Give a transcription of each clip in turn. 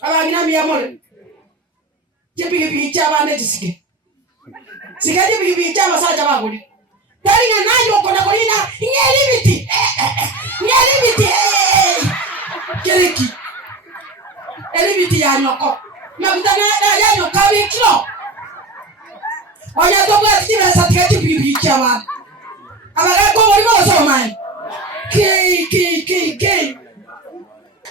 abagina miyamole jepigi chaba jisike sikaje bigi chaba saja baguli taringa nayo kona kolina nyelibiti kereki elibiti ya nyoko makutana ya nyoko biklo oya dobwa tiba satikaje bigi chaba abaga ko boli mo so mai ke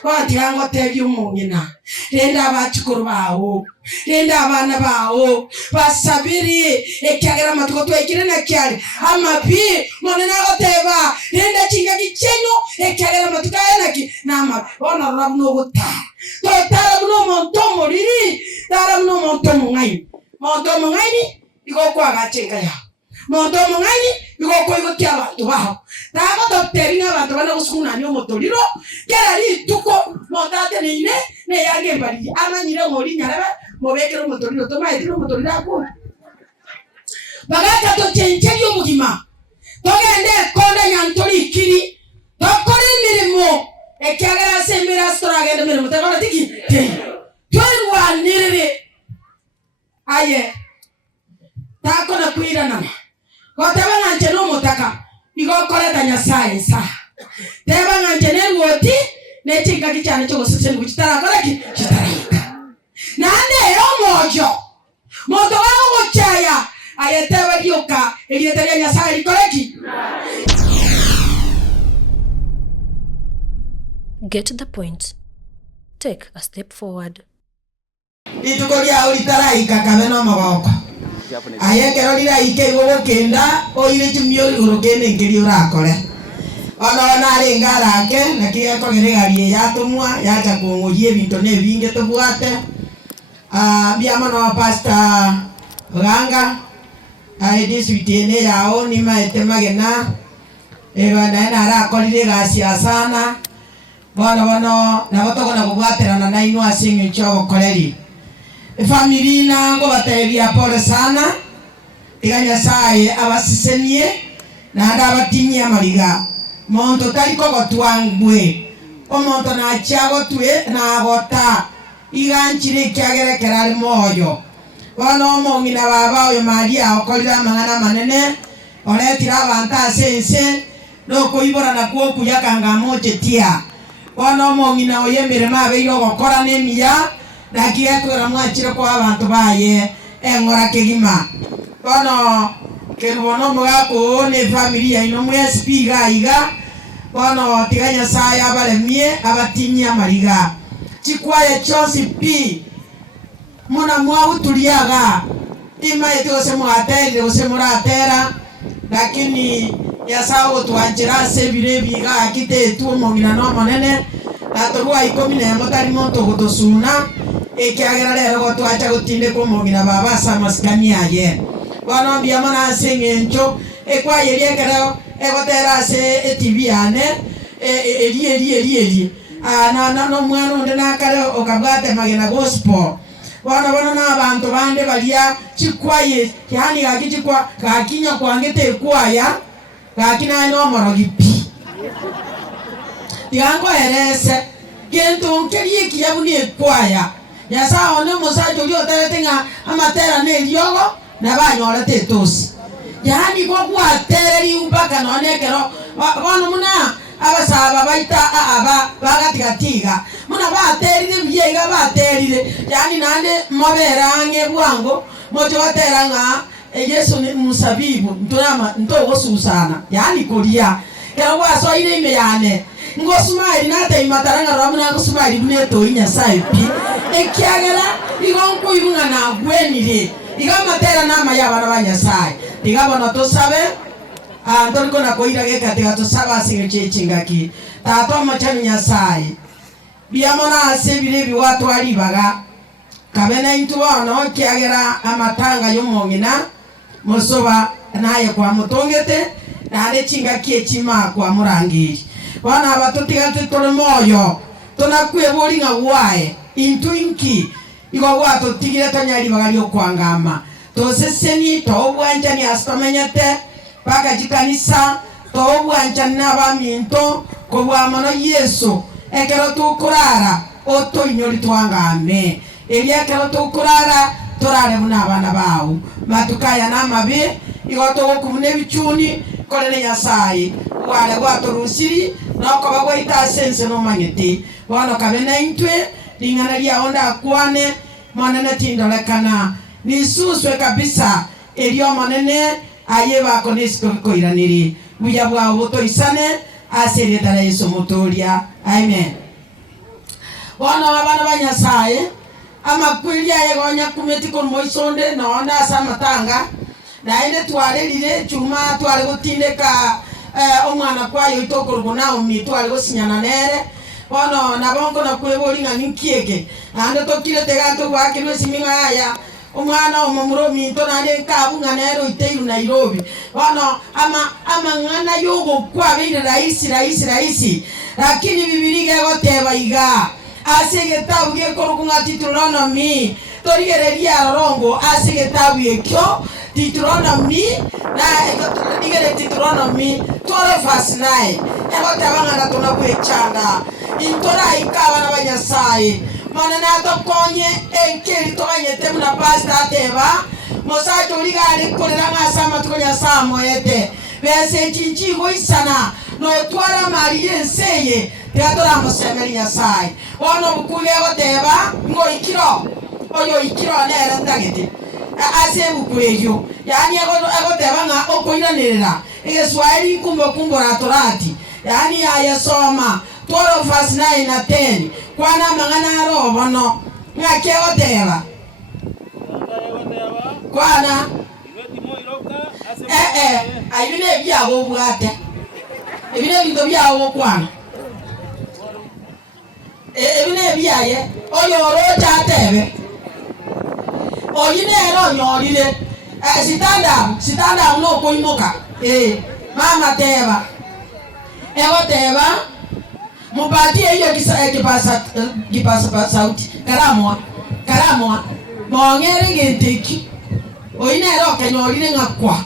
Wati yango tebi umungina renda abachukuru bawo renda abana bawo basabiri ekyagera matuko twekire na kyali amapi monena goteba renda kinga gichenyo ekyagera matuka yanaki nama ona rabno gota to tara buno montomo riri tara buno montomo ngai ni iko kwa gachenga ya montomo ngai ni iko kwa iko kyaba tubaho tago dokteri n'abantu bana gusukuna nyo motoriro kerari tuko montate ne yange bari amanyire ngori nyaraba mobekero motoriro to mai tiro motoriro ako bagaka to chenche yo mugima togende konda nyantori kiri dokore mirimo ekyagara sembera stragende mirimo tabana tiki twerwa nirire aye tako na kuira nama kotaba nganje no motaka igokore Nyasaye sa teba nganje ne woti ne tinga kichana cyo guseseni kuchitara kora kitarika nande yo moto wangu gochaya ayeteba dioka eliyetaya Nyasaye likoreki. Get to the point. Take a step forward. Itukolia ulitaraika kabeno maboko ayekero lira ike gogo kenda oire chimyo urogene ngiri urakore ona ari ngarake nakiye kogeregarie yatumwa yacha kunguye bintu ne binge tobwate biama no pastor Ranga diswitene yao ni maete magena bana na ara kolire gasia sana bana na botoko na kubwaterana na inu asinge chogo koleri familia ngo batebia pole sana iganya Nyasaye abasisenie na ndabatinya mariga monto taliko gotwangwe omonto na chago twe na gota iganchire kyagere kerali moyo bano omongina baba oyo Maria okolira mangana manene oletira abanta sense loko ibora na kuyakanga mochetia bano omongina oyemere mabe yo gokora nemiya dakiye kwera mwachire kwa abantu baye engora kegima bono kerubono mugako ne familia ino mwesp gaiga bono tiganya Nyasaye abalemie abatinya mariga chikwaye chosi pi muna mwabutuliaga ima yetiko semuateri osemuratera lakini Nyasaye otwanjira sebire biga akite tu mongina no monene atorwa 10 motari monto gutosuna ekyagera lero gotwacha gutinde ko mongina baba samaskania ye bano biamana asengencho ekwaye lyekero egotera se etibiane eli no mwana onde nakare okabwate magena gospel bano na abantu bande balia chikwaye yani gakichikwa gakinya kwangete kwaya gakina no morogipi yango erese gento nkeliye kiyabuni kwaya yasa one musajo lyo teretinga amatera ne lyogo na banyora tetosi yani ko kwatereri umpaka nonekero bano muna abasaba baita aba bagatigatiga muna baterire byega baterire yani nande moberange bwango mojo bateranga Yesu ni musabibu nturama ntogo susana yani kolia kero waso ile imeyane ngosumari nata imataranga ramuna ngosumari buneto Nyasaye pi ekyagera igonko ibunga na gwenire igamatera nama yabana ba Nyasaye digabona tosabe antoriko na koira geka tigatosaba singe chingaki tato machani Nyasaye biamona asebire biwatu alibaga kabena intuwana kyagera amatanga yomongina musoba naye kwa mutongete nane chingaki echima kwa murangi bana batotigate tole moyo tonakwebori nga wae intuinki igo wato tigire tanyali bagali okwangama toseseni tobwanja ni astamenyete paka jikanisa tobwanja n'abaminto kobwamano Yesu ekero tukurara otoinyori twangame eliakero tukurara turare buna abana bawo matukaya namabi igoto gukubune bichuni korene Nyasaye wale gwaturusiri nokoba gwaita sense no manyete bono kabena intwe lingana lia onda kwane manene tindolekana nisuswe kabisa elio manene aye bako nisiko iraniri buya bwa butoisane asere tara Yesu mutoria amen. Bono abana ba Nyasaye amakwiria yegonya kumeti kon moisonde na onda asa matanga na ine twarerire chuma tware gutindeka omwana kwayo itokoruguna omi tware gosinyana nere bono nabongo na kwebori ngani kiege ande tokire teganto gwakirwe siminga yaya omwana omuromi to nande kabu nganero iteiru Nairobi bono ama ngana yogo kwabire raisi lakini bibiri gegoteba iga asegetabu gekorukunga Deuteronomy torigereria rongo asegetabu ekyo Deuteronomy na digere Deuteronomy 12:9 egotebanga na tunabwechanga intora ikaba na Banyasaye mana na tokonye enkeri tobanyete muna pastor ateba mosacho ligale kolera ngasama tukonya samo yete bese chinchi goisana no twara mari enseye teatora mosemeri Nyasaye ono bukuge goteba ngo ikiro oyo ikiro nere ndagete ase bukweyo yani agoteba nga okoiranirira Igeswahili kumbo la Torati yani ayasoma 12:9 na 10 kwana mangana ro bono ngake goteba kwana ayune byago bwate ebine bintu byawo kwana ebine byaye oyo rocha atebe oyine ero nyorire sitanda no koinoka mama teba ego teba mupatie hiyo kipasa sauti karamwa mongere genteki oyine ero kenyorire ngakwa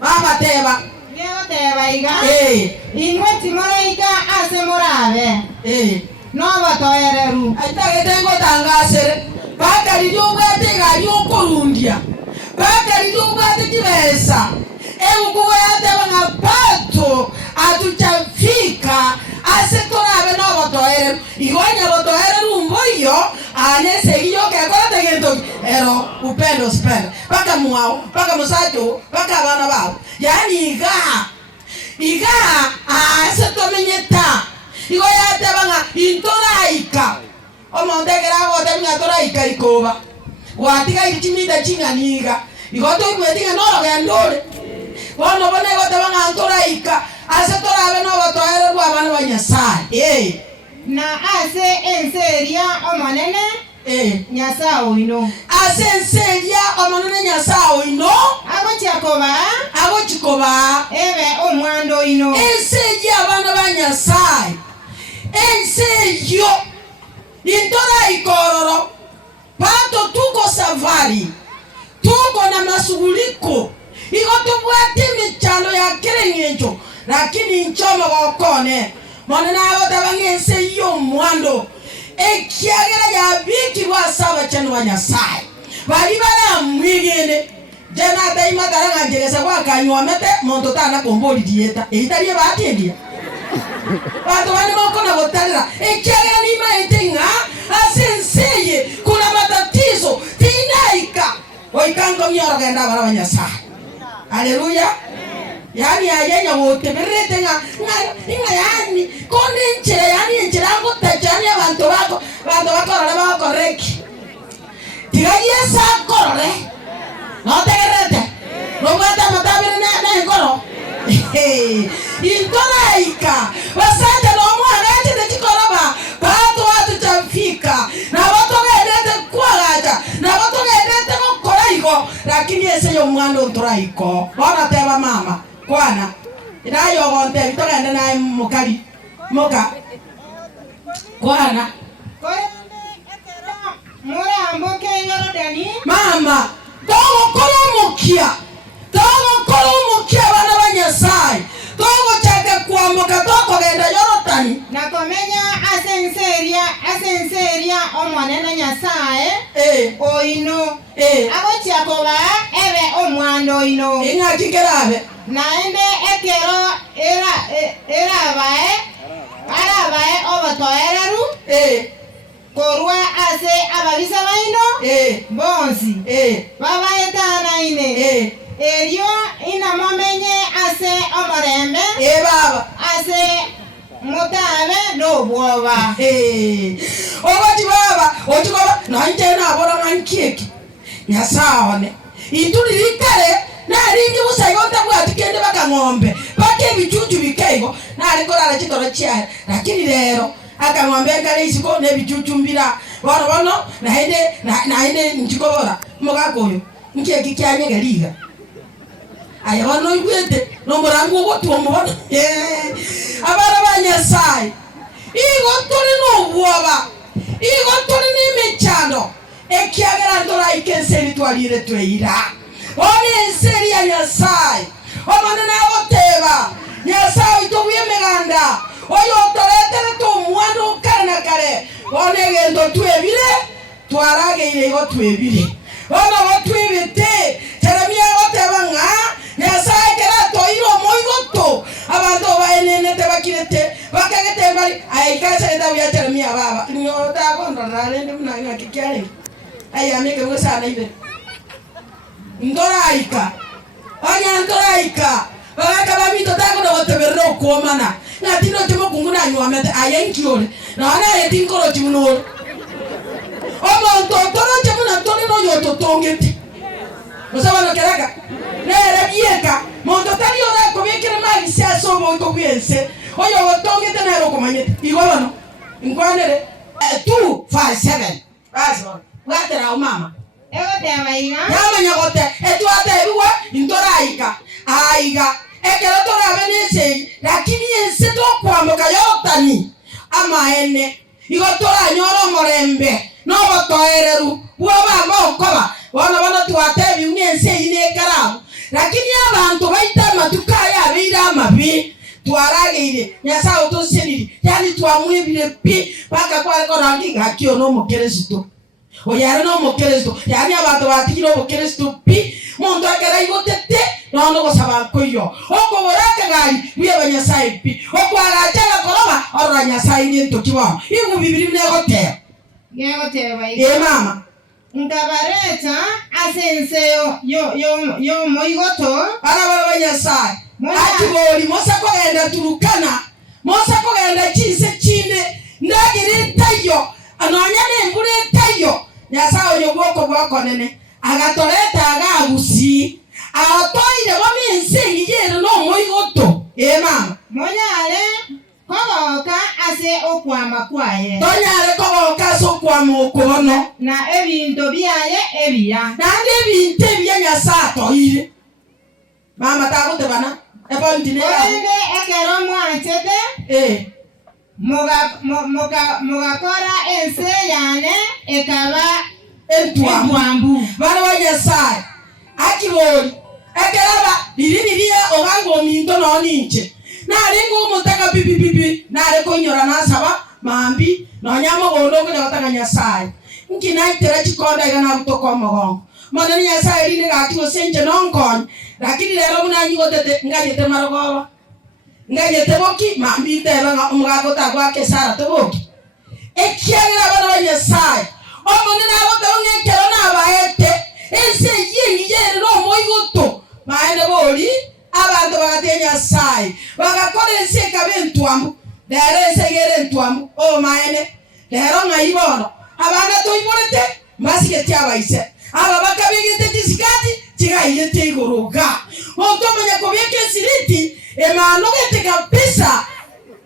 mama teba ego teba iga inwe timoreiga ase morabe no batoereru aitagetengo tangasere baka lidubwate gari okurundia baka lidubwate kibesa ebukuwe yateba nga pato atuchafika ase torabe no botoere igonya botoere rumboyo anese iyo kekora tegento ero upendo spend baka muao baka musacho baka abana babo yani iga ase tomenyeta igo yateba nga intoraika omondegera gote ngatora ikaikoba watiga ichimida chinganiga igoto igwetinga noroge ndore bono bone gote banga ntora ika ase torabe no botoere bwa bana ba Nyasaye na ase enseria omonene Nyasaye oino ase enseria omonene Nyasaye oino agochikoba ebe omwando oino enseria bana ba Nyasaye enserio intora ikororo pato tuko safari tuko na masuguliko igotubwate michalo ya kirengecho lakini nchomo gokone monena gotabangense yo mwando ekiagera ya biki wa saba chano wa Nyasaye bali bala mwigene jana daima taranga njegesa kwa kanywa mete monto tana komboli dieta eitari batendia Watu wani mokona botalira ekiagera ni maetenga asenseye kuna matatizo tinaika oikango myoro genda bara Nyasaye haleluya yani ayenya wote berete nga yani konenche yani nchirango tajani abantu bako rale bako reki tigaye sa korore no tegerete no mata matabire na ngoro intoraika basante no mwarete de chikoroba bato watu chafika na watu gaedete kwagaja na watu gaedete kokoraiko lakini ese yo mwando ntoraiko bona teba mama kwana inayo gonte bitogende na mukari moka kwana mura mboke ngoro dani mama togo kolomukia bana ba Nyasaye togo chake kuamoka toko genda Yorotani na komenya asenseria oino agochiakoba ebe omwando oino ing'akikerabe naende ekero erabae obotoereru korwa ase ababisa baino bonsi babaetanaine eryo inamomenye ase omorembe baba ase mutabe n'obwoba ogoti baba otikoba nanje nabora mankieki nyasaone inturirikare naringi busayonta bwatikende bakang'ombe bake ebichuchu bikeigo narikorara chitoro chiaye lakini rero akang'ombe kare isiko nebichuchu mbira bono naende nchikobora mugakoyo nkieki kyanyegeriga aya bano igwete nomurango ogotwo mubona abana ba Nyasaye igo turi n'obwoba igo turi n'imichando ekiagera ndora ikenseri twalire tweira one enseri ya Nyasaye omana naboteba Nyasaye itobuye meganda oyo toretere tomwando kana kare one gendo twebire twarageire igo twebire ono botwibite teremia goteba nga Nyasaye kera toiro moigoto abantu baenene tebakirete bakagete bari aikase ndawu ya teremia baba nyota gonda rende mnanga kikyale ayameke bosana ibe ndoraika anya ndoraika baka babito tako do goteberro kuomana ngatino timo kunguna nywamete ayenkiole na ana yetinkoro timunoro omonto toro temuna tonino yoto tongeti musabano keraka nere bieka monto tali ora komekere mali sia sobo ko biense oyo wotongete na ro komanyete igobano ingwanere 257 aso watera o mama egotebaiga yamanyagote etwate ebiwa intoraika aiga ekero torabe nese lakini ense to kwamuka yotani amaene igotora nyoro morembe no botoereru bwoba mokoba bana twatebi unyense ine karamu lakini abantu baita matukaya abira amabi twarageire Nyasaye utoseniri yani twamwebire pi paka kwa korangi ngakio no mukeresito oyare no mukeresito yani abantu batikiro mukeresito pi muntu akara igotete no gosaba koyo oko boraka gari biye banyasaye pi okwarajaga koroba ora Nyasaye ni ntokiwa igu bibiri negote gegotebaiga mama ngabareta asenseyo yo moigoto arabara banyasaye atiboli mosa kogenda turukana mosa kogenda chise chine ndagire tayo anonya nembure tayo Nyasaye oyo bwoko bwako nene agatoreta agagusi atoire bominse yero no moigoto mama monyale kogoka ase okwama kwaye tonyale kogoka ase okwama okono na ebinto byaye ebiya nande ebinto ebya Nyasaye atoire mama tagotebana ebontinera ende ekero mwanchete mugakora ense yane ekaba entwambu bana ba Nyasaye akiboli ekeraba lirinirie obango minto no ninche naringo umutaka bibi nareko nyora nasaba mambi no nyamo gondo kule bataka Nyasaye nkinaitera chikonda igana butoko mogongo mona Nyasaye rine gatigo senje nonkon lakini lero munanyi gotete ngajete marogoba ngajete boki mambi teba umugago tagwa kesara toboki ekiagira bana ba Nyasaye omone nabo tonge kero nabaete ense yingi yero moigoto maende boli abantu bagate Nyasaye bagakora ense kabentwambu lero ense gere ntwambu o maende lero ngayibono abana toiborete masigeti abaise aba bakabigete tisikati tigayete igoroga onto manya kobyeke siriti emano gete kabisa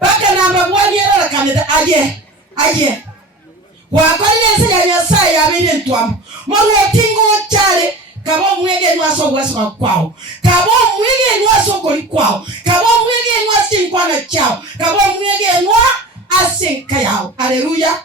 baka namba bwanyera kaneta aje wakolese ya Nyasaye abire ntwambu morutingo chale kabo mwege nwaso bwaswa kwao kabo mwege nwaso koli kwao kabo mwege nwasi nkwana chao kabo mwege nwa asenka yao haleluya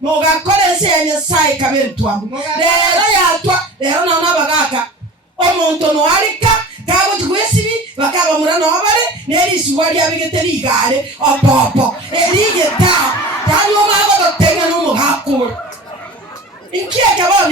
moga kolese ya Nyasaye kabire ntwambu lero yatwa lero na bagaka omuntu no alika kabo tugwesibi bakaba murano wabare nerisi wali abigete ligare opopo eligeta tano mago dotenga no mugakura inkia kabo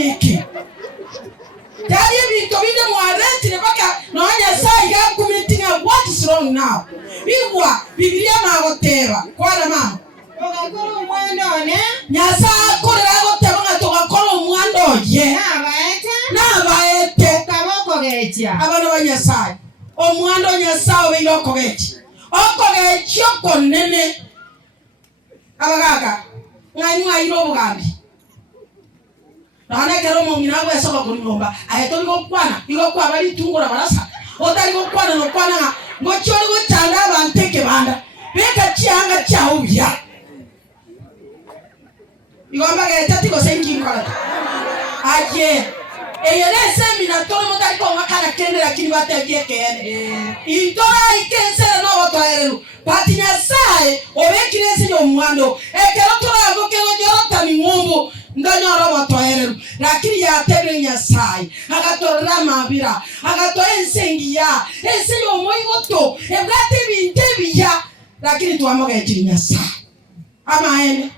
agoteba kwana mama ogakora omwando ne Nyasa akorera agoteba ngatogakora omwando ye nabaete kaboko gecha abana ba Nyasaye omwando Nyasaye obeire okogechi okonene abagaga nganywa iro obugambi nane kero mongina gwesoko kunyomba aheto ligokwana igokwa bali tungura barasa otali gokwana no kwana ngochori gutanda abanteke banda beka chianga cha ubya igomba getati go sengi ngora aje eyele seminatori mutali ko ngakana kende lakini batevye kene intora ikensera no botoeru pati Nyasaye obekire se yo mwando ekero turago kero jorota mingumbu ndonyoro botoeru lakini yatebre Nyasaye agatorera mabira agatoa ensengia ense yo moigoto ebwate bintebiya lakini tuamogechi Nyasaye amaene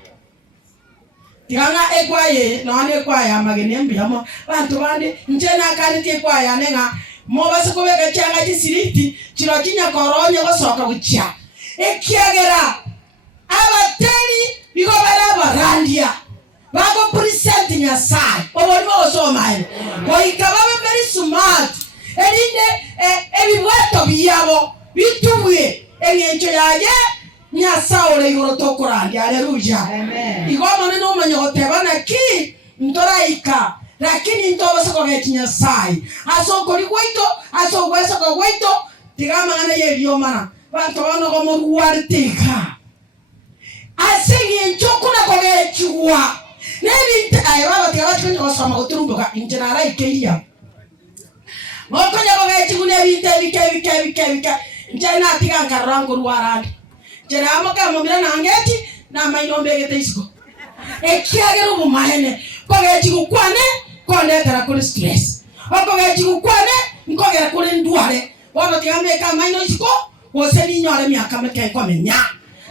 tiranga ekwaye none ekwaye amagene mbiyamo bantu bandi njena kandi ekwaye nenga mobase kubeka cyanga gisiriti kiro kinyakoronye gosoka bucya ekiagera abateri bigobera barandia bago present Nyasaye obonimo osomaye boikababe very smart elinde ebibwato biyabo bitubwe enyencho yaje Nyasaye ole yoroto kurandi haleluya amen igomone no manyotebana ki ntoraika lakini ntobase ko geti Nyasaye asoko ligwaito asoko esoko gwaito tigama ngane yeliyo mana bantu bano ko muruwartika asengi nchokuna ko gechiwa nebi ayaba tigabati ko osama uturumbuka injenara ikeria mokonya ko gechiwa nebi bike njena tiga nkarango ruwarandi jera amoka mumira nangeti na mainombe gete isiko ekiagero bumahene ko gechiwa kwane konde tara kuri stress oko gechiwa kwane nkogera kuri ndware bono tigambe ka maino isiko woseni nyore myaka meke ko menya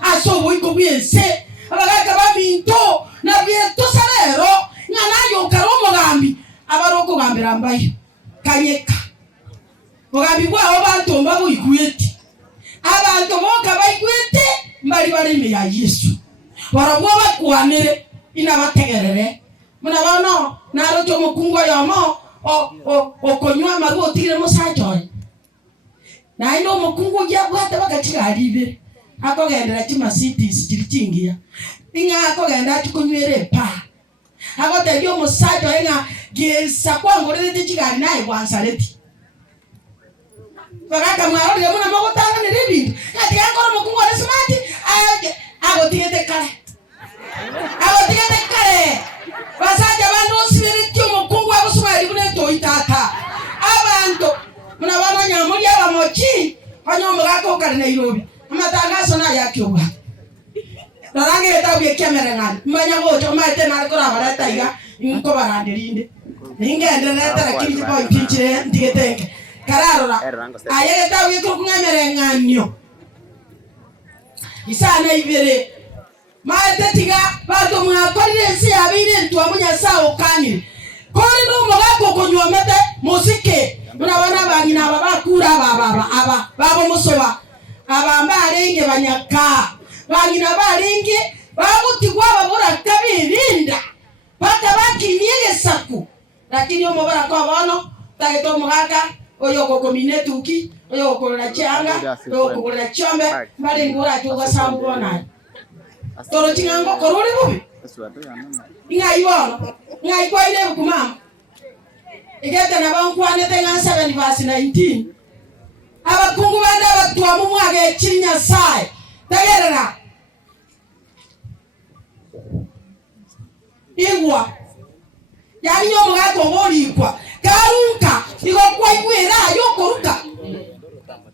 aso boiko byense abagaka babinto na byeto sarero ngana yo karo mugambi abaroko gambira mbayo kanyeka mugambi bwa abantu mbabu ikweti abantu boka bayikwete mbali bali ya Yesu barabwo bakwanire inabategerere muna bano narojo mukungo yomo okonywa maru otigire musajoy na ino mukungu ya bwate bakachigaribe akogendera chima cities kirikingia inga akogenda chukunywere pa agoterio musajoy inga gesa kwangorere chigari naye bwansareti bagaka mwaro ya muna magotanga ne ribindi ati yakora mukungu ari smart agotigete kare basaja bantu sibiriti mukungu abusumari bune toitata abantu muna bana nyamuri abamochi hanyomo gako kare Nairobi amatangazo na yakyoba narange etabuye kemere ngani manya gocho maite na kora barata iga inko barandirinde ningendera tara kinji point kinjire ndigetenge kararora ayege tawe ko kungamere nganyo isana ibere maite tiga bato mwakorire nsi yabire ntwa Munyasaye kanire kore no mugako kunyomete musike murabana bangina babakura babo musoba abamba arenge banyaka bangina barenge babutigwa babura kabirinda baka bakiniye saku lakini yo mubara kwa bono taito mugaka oyo kokominete uki oyo kokola cyanga oyo kokola cyombe bali ngora cyo gasambona toro kingango koruri bubi ngai kwa ile kumama igete na bankwane tenga 7 verse 19 abakungu banda batwa mu mwage kinya sai tegerera igwa yani yo mugato borikwa karunka igokwa igwera yokoruka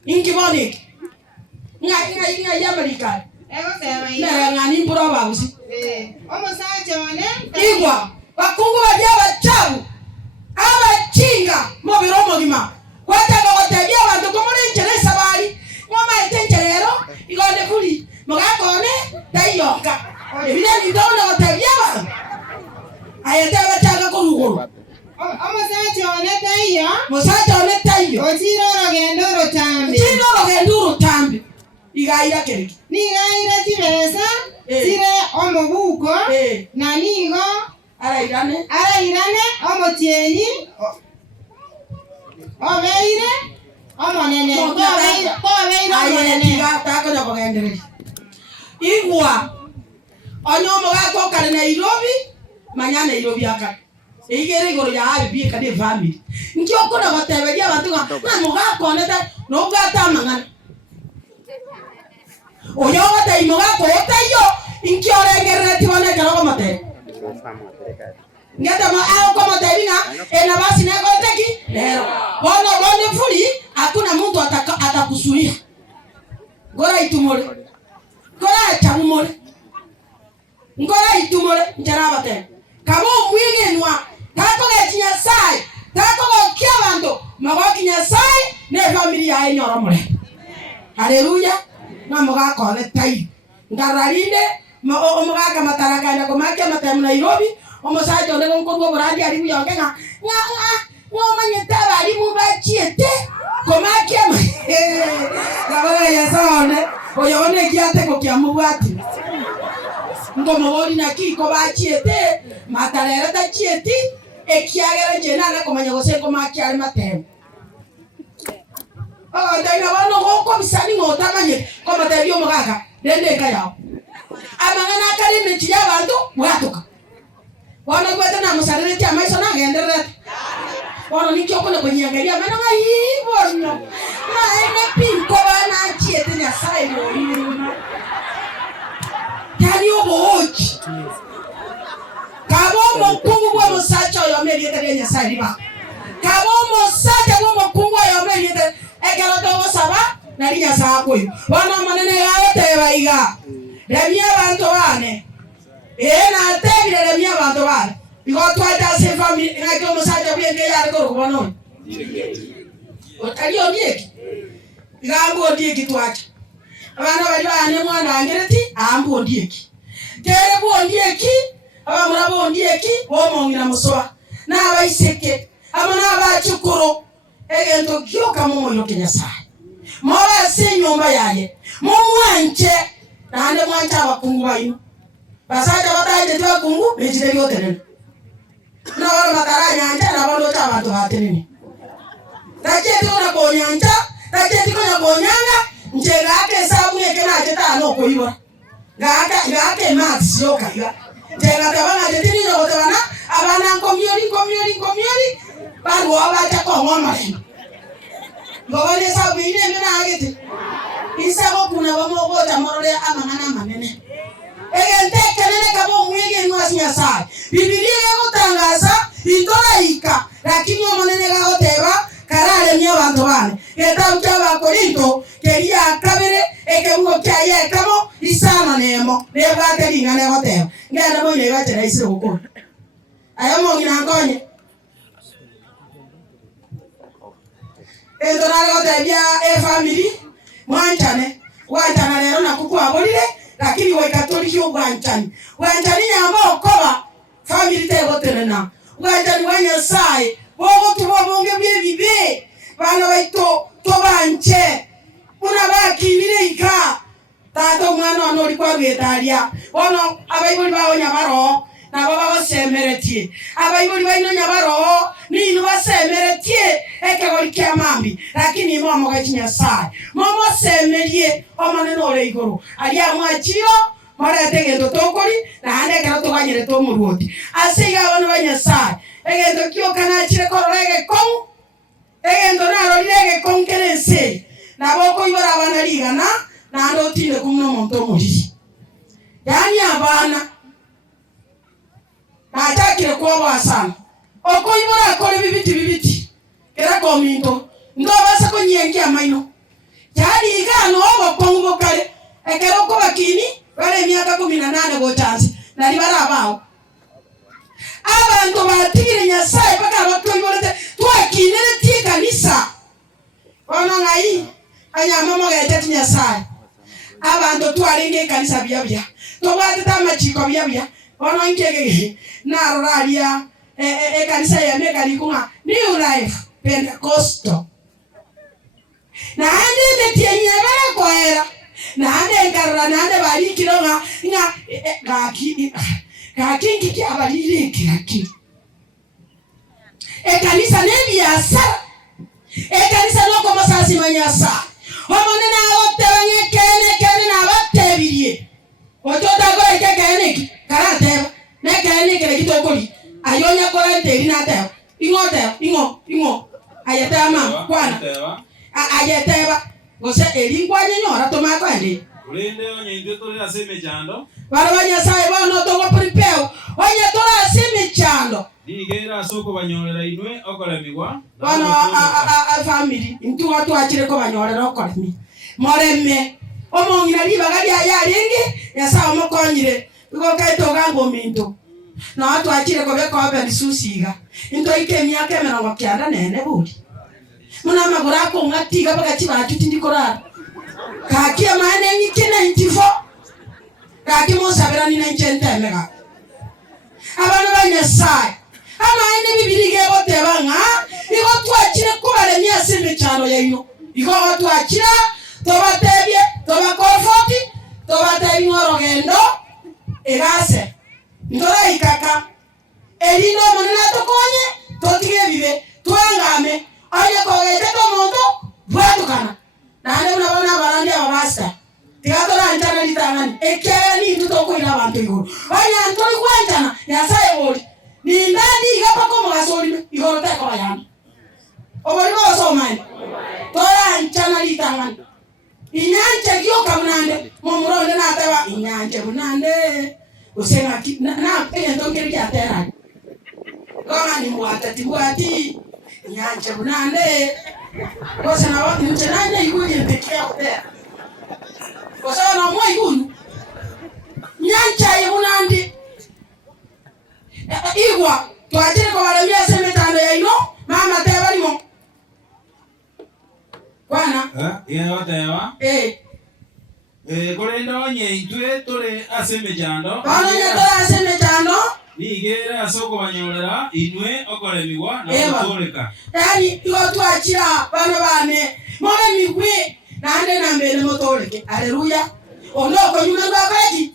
ingiboneke ngai yamarika ngani mbura babusi omusacha one igwa bakungu bajya bachabu abachinga mobiro mogima kwataga watabia abantu komore interesa bali ngoma etencherero igonde kuli mogakone tayoka ebile ndona watabia abantu ayete bachaga ko ruguru omusacha one tayo musacha one tayo ochiro rogendo rutambi tambi igaira kiriki nigaire chibesa sire omobuko na nigo arairane omotienyi obeire omonene omonene takonya kugendereri igwa onyomo gako kare Nairobi manya Nairobi aka igere igoro ya abi kade family nkyo kuna bateberia abantu na mugako neta no gata mangana oyo bata imugako otayo nkyo rengerere tibone kero mate ngeta ma ao kama tabina ena basi na konteki lero bono fuli hakuna mtu atakusuia gora itumore gora chamumore ngora itumore njara bate kabo mwigenwa tako gachinya sai tako gokia bantu magokinya sai ne familia ya nyoromore haleluya na mugako ne tai ngararinde omugaka mataraka na komake matam Nairobi omusajo ndego nkorwo burandi ari buyonge nga manye tabari mubachiete komake ngabara yasone oyone kiate ko kiamubati ngomobori na kiko bachiete matarera ta chieti ekiagera jena na komanya gose komake ari matem ndaina bano goko bisani ngotamanye komatari omugaka dende kayao amangana kali mechiya bantu mwatuka wana kwete na musarere cha maisha na genderere wana nikyo kone kunyangalia mena ngaibo no na ene pinko bana chiete nya sai yo tani obochi kabo mokungu bwa musacha yo meriete nya sai ba kabo musacha bwa mokungu yo meriete egalo to saba na linya sa koyo wana manene yawe tebaiga remia bantu bane na tebile remia bantu bane iko twata se family na ko musaja bwenge ya ko kubono otali onieki igango odieki twacha abana bali bane mwana angereti ambu odieki tere bu odieki abamura bu odieki bomongira muswa na abaiseke amana abachukuru egento kyoka moyo kenyasa mwa se nyumba yaye mumwanje nande mwanja abakungu baino basaja bataje twa kungu bejire lyoterene na wala makara nyanja na bando cha abantu batenene tajeto na konyanja tajeto na konyanga njega ake sabu yeke na jeta no koiba ngake max yoka ya njega tabana jetini no tabana abana community bado abacha ko ngoma ngobale sabu ine mena agete isabo kuna bamogota morole amangana manene egente kenene kabo mwege nwasinya sai Biblia yotangaza itoraika lakini omanene gagoteba karare nyo bantu bane geta uchaba korinto keria kabere ekemugo kyaye kamo isana nemo nebate lingane goteba ngana moine gacha raisire gukuru ayamo ngina ngonye endorale gotebia family mwanchane wachana lero nakukwa bolile lakini wekatoliki ogwanchani nyamba okoba family te goterena wachani wanyasai bogo tubo bonge bibe bana baito tobanche una bakinire ika tato mwana onori kwa betaria bono abaibuli bawo nyabaro na baba basemeretie abaibuli baino nyabaro ni no basemeretie ekegori kya mambi lakini momo gachinya sai momo semerie omaneno ole igoro ali amwachiro mara tegendo tokori na ande kana tokanyere to muruoti asiga bano banyasai egendo kyo kana chire korege kon egendo na rolege kon kerense na boko ibara bana ligana na ando tinde kumno monto muri yani abana atakire kwa sana oko ibara kore bibiti era kominto ndo basa ko nyengi amaino yani igano obo kongo kale ekero ko bakini bale miaka 18 go chance na libara bao abantu batire nyasaye baka bakoiborete twakinere tie kanisa ono ngai anya mama gaete nyasaye abantu twarenge kanisa byabya to batata machiko byabya ono nkege na roralia kanisa ya mega likunga New Life Pentecostal na ande metie nyabara kwaera Nande ngarura nande bari kironga nga gaki kia bari kiraki. Kanisa nebi asa. Kanisa no como sasi manyasa. Omone na wote wanye kene na wote bilie. Ojo dago kene karate na kene kele kitokoli. Ayonya kola teri na te. Ingo. Ayete ma kwana. Ayete ba. Gose elingwa nyora to makwende. Ulinde onye ndetole aseme chando. Barabanya sai bono to go prepare. Onye to aseme chando. Nigera soko banyolera inwe okolemigwa. Bono family ntu watu achire ko banyolera okolemi. Moremme. Omongira liba gali ayaringi yasa omokonyire. Ugo kaito gango minto. Na watu achire ko beko abe susiga. Into ikemia kemera wakianda nene buli. Muna magora ko ngati ga bagachi ba tuti ndikora. Kaki amane nyikina intifo. Kaki mo sabera ni nchente mega. Abana banyasai. Amane bibiri ge boteba nga. Iko twachire ko bale ni aseme chano yaino. Iko watu achira tobatebye, tobakofoti, tobatebi ngorogendo. Egase. Ndora ikaka. Elino monena tokonye, totige bibe, tuangame. Oye kogete to mondo, bwatukana. Nane unabona barandi abasta. Tigatora antana litangani. Ekera ni tuto ina bantu iguru. Oye antoni kwantana, yasaye woli. Ni ndandi igapako mugasoli igorote ko bayana. Obali bo so mani. Tora antana litangani. Inyanje kyo kamnande, momuronde na taba inyanje munande. Usenga na penya tongeri ya tera. Kama ni mwati nyanje munande. Kosa na watu mchenanye iguli mpekia hotea. Kosa na mwa igulu. Nyancha ye munande. Igwa twajire ko baramya semetano ya ino mama teba limo. Bwana yewa kolenda onye itwe tole aseme chando. Bwana tole aseme chando. Nigera soko banyolera inwe okolemigwa na kutoleka. Yani iko twachira bana bane mona migwe nande na mbele motoleke. Haleluya. Ondoko nyuma ngakaki.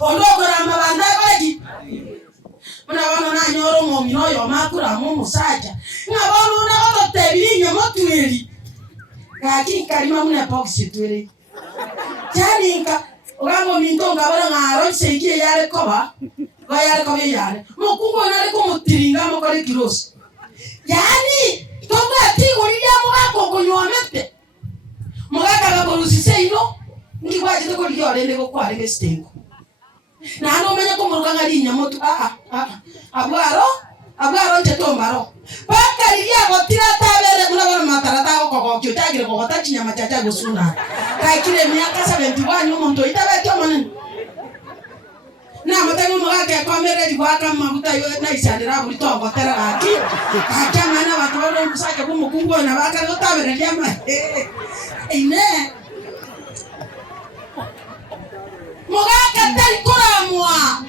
Ondoko na mabanda ngakaki. Muna bana na nyoro momino yo makura mu musacha. Ngabona na oto tebirinyo motweli. Kaki kalima muna box tweli. Yani nka ogango minto ngabara ngaro sekie yale koba. Bayale kobe yale. Mukungo nale ko mutiringa mo kale kirosi. Yani toga atigo liya mwako konyomete. Mwaka ga borusise ino ndi kwaje to ko liyo lele ko kwale ke stengo. Na ano menya ko muruka ngali nyamoto abwaro nteto Paka liya ko tira tabere kuna bana matarata ko kyotagire ko tachinya machacha gosuna. Kai kile miaka 71 umuntu itabe to manen. Na matango mwake kwa mere di kwa kama mabuta yo na isandira buri to ngotera ati. Kachama na watu wale musake kumukungo na baka yo tabere lyama. Ine. Mwaka tali koramwa.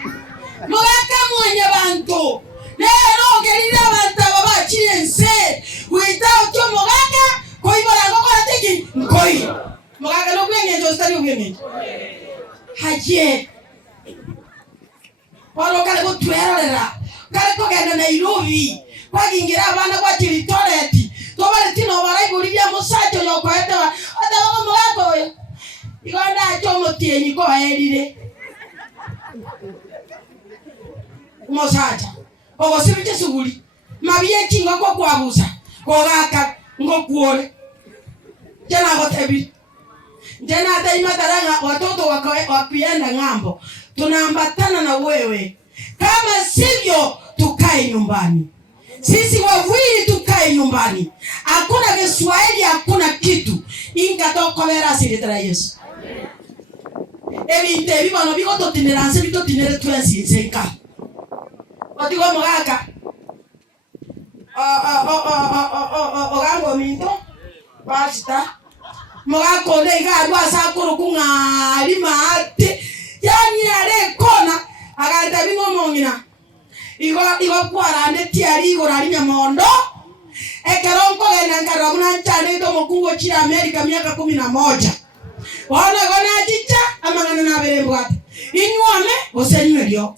Mwaka mwenye bantu. Lero gerira banta baba chiense. Without to mwaka koi bara ko atiki koi. Mwaka no kwenge jo stari ugeme. Haje. Walo kale ko twerera. Kale ko genda Nairobi. Kwa gingira abana kwa Tiritoreti. To bale tino barai guridia musacho yo ko etewa. Ata ngo mwako yo. Igonda chomo tienyi ko erire. Musacha. Ogo sibije suguli. Mabiye kingo ko kwabusa. Ko gaka ngo kuole. Jana go tebi. Jana ataima taranga watoto wakienda ng'ambo. Tunaambatana na wewe. Kama sivyo tukae nyumbani. Sisi wawili tukae nyumbani. Hakuna Kiswahili, hakuna kitu. Inga toko vera silitra Yesu. Ebi ntebi bano biko to tineranse bito tinere twensi senka. Oti go mogaka. Ogango minto. Basta. Mogako de ga sa kuru kunga lima ate. Yani ale kona aganda bingo mongina. Igo kwarande tiari igorari nyamondo. Ekeronko genda ngarabuna nchane to mokungo chira Amerika miaka 11. bona gona chicha amangana na berembwa inyuame osenywerio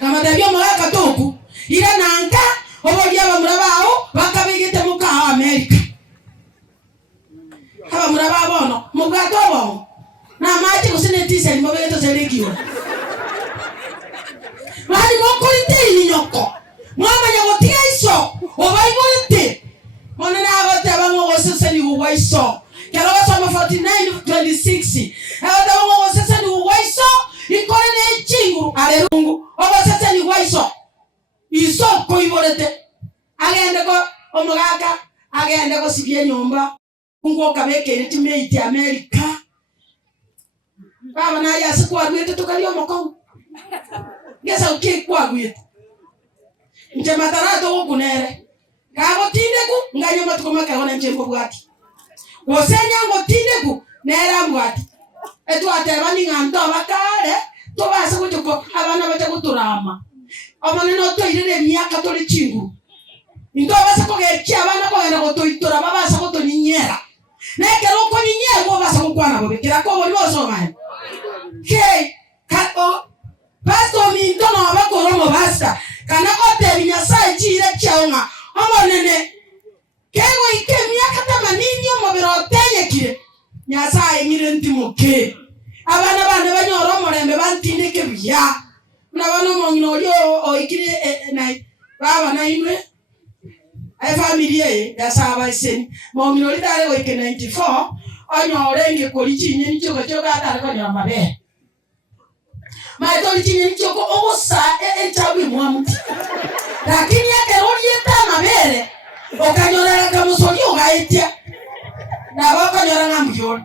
kama tabia mwaka toku ira nanka obodia bamurabao bakabigete muka America aba murabao bono mugato bo na maji kusinetisa ni mobeto selegio bali mokorite ni nyoko mama nyagotiga iso obaigorite mona na agote abango gosese ni uwaiso kero basoma 49:26 agote abango gosese ni uwaiso ikore ne chingu arerungu ogosese ni uwaiso iso koiborete agende ko omugaka agende ko sibye nyumba kungo kabeke timeti America baba na ya sikwa rwete tukali omoko ngesa ukikwa rwete nje matarato okunere kago tindeku nganya matukoma kaona njembo bwati wosenya ngo tindeku nera bwati etu atebani nganto bakare to basa kutuko abana baje kuturama omaneno to irene myaka to lichingu ndo basa ko gechi abana ko ngana ko to itura babasa ko to nyinyera nekero ko nyinyera ko basa ko kwana bobe kira ko boli boso man ke kato pasto mi ntono abakoromo basta kana kote binyasa chire chaonga omonene kego ike myaka tamanini omobirotenye kire nyasa enyire ntimoke abana bane banyoro morembe bantindike bya nabano mongino lyo oikire na baba na imwe ai familia ya saba sen mongino litare oike 94 onyore nge kolichinye nichoko choka atare ko nyama be maito lichinye nichoko osa echawi mwamuti lakini yake rolieta mabere okanyora kamusoli ogaitia na bakanyora ngambyo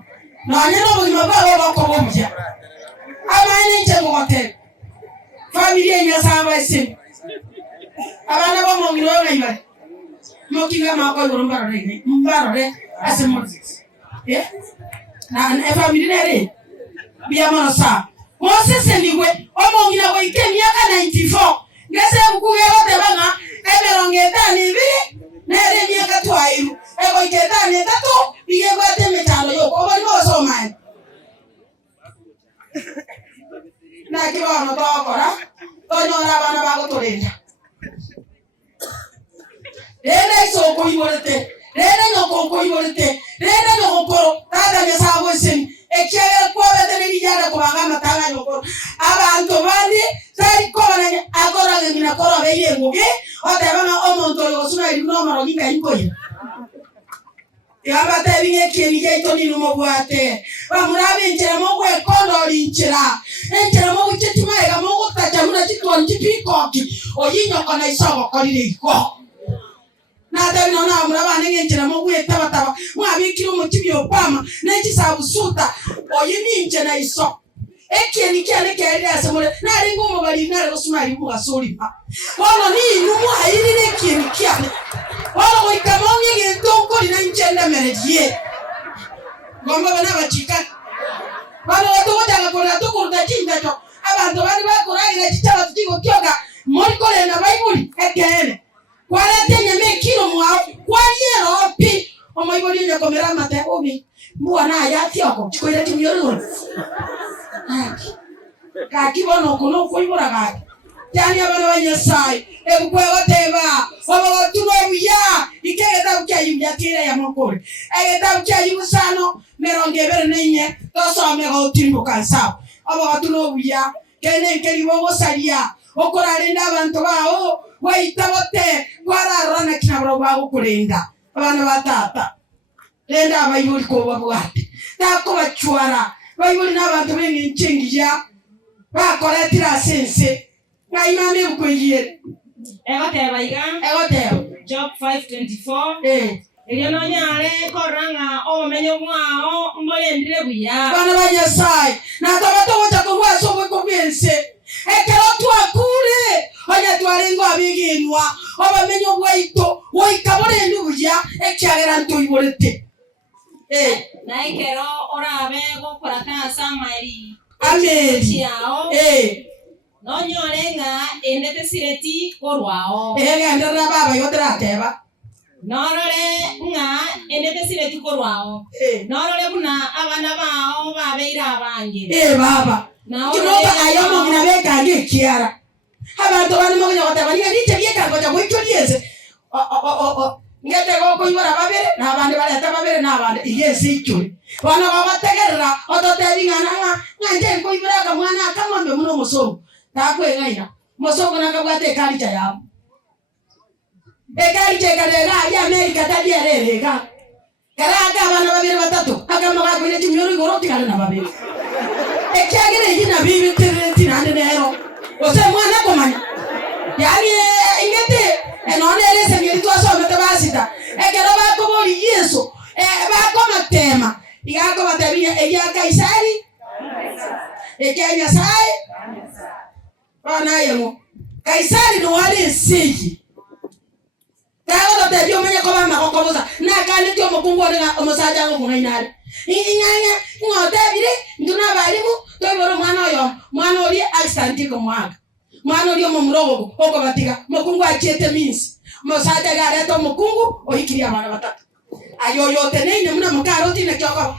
na nyero bugima babo bakobomja amane njengo hotel familia nya saba sim abana ba mongiro ngaiba mokinga mako ngoromba re mbaro re asemo na familia re bia mano sa Moses niwe omongina ko ikemi aka 94 ngese bukuge wote banga eberonge ni bi nere miaka twairu ego iketa ni tatu bige gwate metano yo ko bali boso man na kiba no to kora to nyora bana ba ko torinda ene so ko iborete ene no ko iborete ene no ko tada ne sabo sen ekere ko bete ni jana ko banga matanga nyoko abantu bandi sai ko bana agora ngina ko be yenguge otebana omonto yo suna ino maro ginga inkoye yaba tebinge keni geito ni no mobwate bamurabe nchera mo kwe kondo linchera enchera mo chitima ega mo kutacha muna chitwa nchipikoki oyinyo kana isogo kolire iko na tebino na muraba nenge nchera mo kwe taba mwabikiro mo tibyo pama nechi sabusuta oyini nchena iso ekeni kene kene asemole na ringo mo bali na ro suna rimu asori pa wono ni numu ayirire keni kene wono ko ikamonye ngendonko lina nchenda meredie ngomba bana bachika bano watu wotanga kola to kurta chinda to abantu bali bakoragira chichaba tuko kyoga mori kole na bible ekene kwala tenye kilo mwa kwanyero pi omoiboli nya komera mate obi mwana ayati ako chikoira timyoro kaki bono kono koibora kaki yani abana banyasai ebukwego teba obo tuno buya ikegeta bukya tire ya mokore egeta bukya yusano meronge bere nenye tosome go timbo kansa obo tuno buya kene keri bongo salia okora lenda abantu bao waitabote kwararana kinabro bago kurenda abana batata lenda abayuri ko babwate tako bachwara bayuri nabantu bengi nchengiya bakoretira sense ngaimame ukoyire egoteba Job 5:24 Elio no nyare koranga omenyo mwao mbolendire buya bana banyasai na tabato wacha kwa sobo ko biense ekero twakure onya twarengo abiginwa obamenyo bwaito woikabore ndubuya ekyagera ntoiborete na ekero orabe gokora kansa mari ameri no nyorenga endete sireti korwao ndera baba yotera teba Norole nga endete sile tikorwao. Norole kuna abana bao babeira abange. Baba. Kinoba ayomo ginabeka ngekiara. Abantu bane mogonya batabani ndite byeka ngoja kwitolieze. Ngete goko ibara babere na abande bale atababere na abande igese icyo. Bana babategerera ototebingana nganje ko ibara ka mwana akamambe muno musogo. Takwe ngaina. Musogo nakabwate kali cha yabo. Ekari chekarega ya Amerika tadiererega. Karaga abana babiri batatu. Akamaga kwine chimyori goroti kana na babiri. Ekyagere yina bibi tina ndero. Ose mwana komanya. Yani ingete enone elese ngirito aso metabasita. Ekero bakobori Yesu. Bakoma tema. Igago batabia eya Kaisari. Ekenya sai. Bana yemo. Kaisari no wale siji. Tawo te bio menye ko ba ma ko bosa na ka ni tio mo kungo nga omosaja ngo ngainare inyanya ngote bire nduna balimu to boro mwana oli asanti ko mwaka mwana oli mo murogo oko batika mo kungo achete minsi mosaja gare to mo kungo o hikiri abana batatu ayo yote nene muna mukaro tine kyoko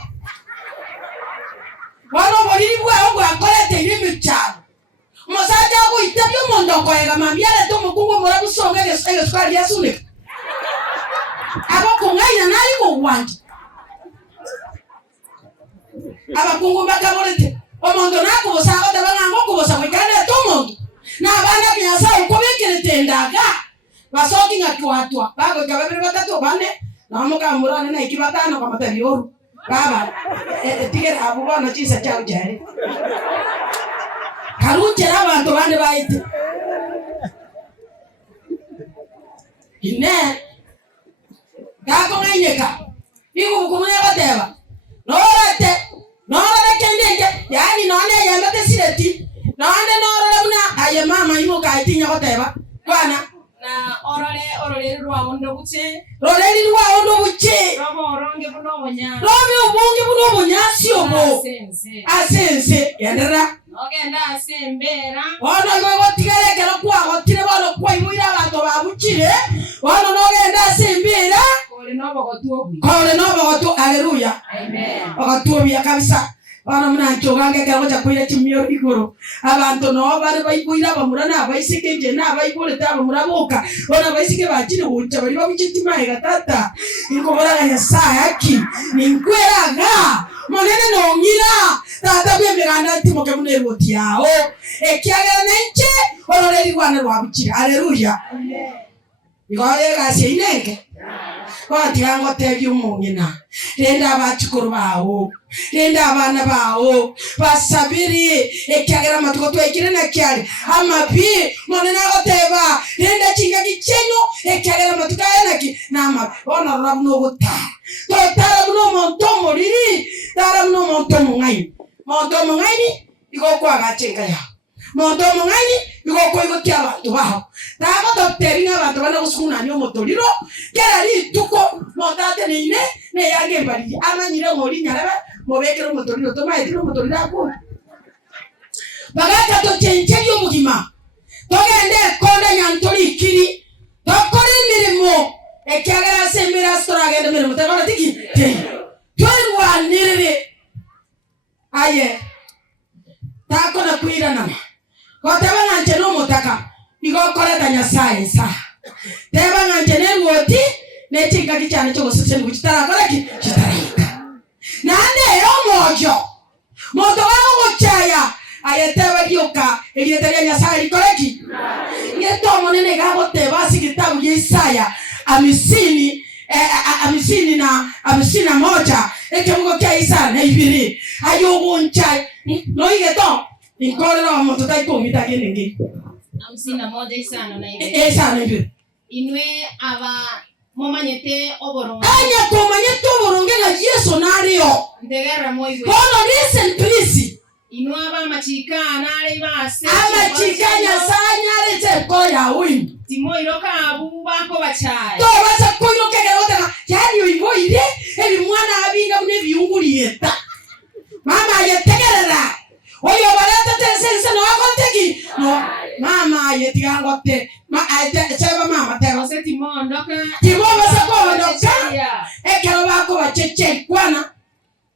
wano boliri bwa ngo akolete ile michabo mosaja ko itabyo mondo ko ega mambiale to mo kungo mora busonga ke skali yasune Abako ngaina nali ko wanti. Abakungu bakabolete. Omondo nako bosa otabanga ngoko bosa kwikana tomondo. Na abana kinyasa uko bekere ndaga. Basoki ngatuatwa. Bako kababere batatu bane. Na amuka murana na ikibatano kwa matabiyoru. Baba tigere abubana chisa chao jari. Karunche abantu bane baite. Ine Kako nganyeka. Bigo bukumwe bateba. Norate kendenge. Yani none yambate sireti. None buna aye mama imo ka itinya bateba. Bana na orole ruwa ondo buche. Roleli ruwa ondo buche. Robo ronge buno bonya. Robi obonge buno bonya siobo. Asense. Yandera. Ogenda asembera. Ono ngo tigere kero kwa gotire bano kwa ibuira abantu babuchire. Ono nogenda asembera. Kole nobo gotu haleluya. Amen. Ogatuobia kabisa. Bana muna nchogange kagoja kwira chimyo igoro. Abantu no bari bayikuira bamurana abayisike nje na abayikole tabo muraboka. Bona abayisike bachire ucha bari babichitima gatata. Inko baraga Nyasaye aki. Ninkweraga. Monene no ngira. Tata bemeganda timoke muneroti yao. Ekiagera nenche ororeri wana rwabuchire. Haleluya. Amen. Igoye gase inenge. Wati rango tebi umungina. Renda abachukuru bawo. Renda abana bawo. Basabiri. Ekiagera matuko tuwekire na kiari. Amapi. Monena goteba. Renda chinga kichenyo. Ekiagera matuka enaki. Na amapi. Ona rabuno gota. Tara buno montomo liri. Tara buno montomo ngai. Montomo ngai ni. Iko kwa gachenga ya. Montomo ngai ni. Iko kwa iko kia bantu baho. Tago dokteringa abantu bana usukuna nyo motoriro. Kera li tuko montate ne ine. Ne yange mbali. Ama nyire ngori nyaraba. Mobekero motoriro. Toma etiro motoriro ako. Bagata to chencheri omugima. Togende konda nyantori ikiri. Tokore mirimo. Ekiagera sembera stora gende mirimo. Takora tiki. Twerwa nirire. Aye. Tako na kuira nama. Koteba nganje no motaka. Igo koreta Nyasaye sa. Teba nganje ne ngoti ne chinga kichane cyo gusese ngukitara koreki kitarika. Nande yo mojo. Moto wangu chaya ayeteba dioka eliyetega Nyasaye koreki. Ngeto monene gago teba sikitabu Yesaya amisini na moja ekemugo kya Isaya na ibiri ayogo nchai no igeto inkole na moto tai komita kenenge. Amsina moja isano na ibe. Sana ibe. Inwe aba momanyete oboronge. Anya komanyete oboronge na Yesu nario. Ndegera moiwe. Kono listen please. Inwe aba machikana ale base. Aba chikanya sanya ale teko ya win. Timo iroka abu bako bachai. To baza koiro kegerota yani oibo ire ebi mwana abinga mune biungurieta. Mama yetegerera. Oyo barata tense no akonteki. No mama yetigangote. Ma aite seba mama tero se timo ndoka. Timo basa ko cheche kwana